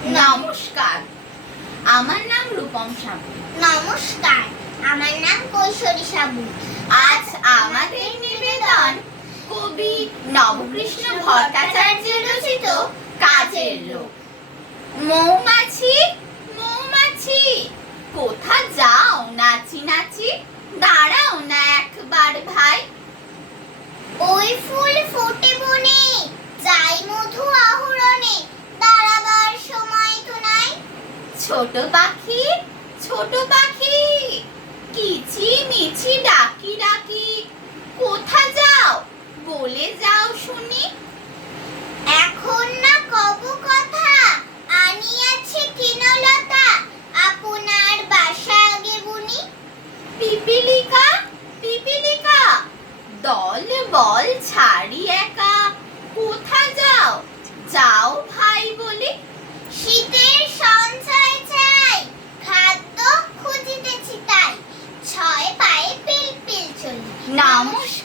নমস্কার, আমার নাম রূপম সাবু। নমস্কার, আমার নাম কৈশোরী সাবু। আজ আমাদের নিবেদন কবি নবকৃষ্ণ ভট্টাচার্যের রচিত কাজের লোক। মৌমাছি মৌমাছি, কোথা যাও নাচি নাচি, দাঁড়াও না একবার ভাই। ওই ফুল ফোটে বনে, যাই মধু আহরণে, দাঁড়াবার সময় তো নাই। ছোট পাখি কিচি মিছি ডাকি ডাকি, কোথা যাও বলে যাও শুনি। এখন না কব কথা, আনিয়াছে কিনলতা, আপনার বাসা আগে বুনি। পিপিলিকা দল বল ছাড়ি একা, কোথা যাও যাও ভাই বলি। শীতের সঞ্চয় চাই, খাদ্য খুঁজিতেছি তাই, ছয় পায়ে পিল পিল চলি। নমস্কার।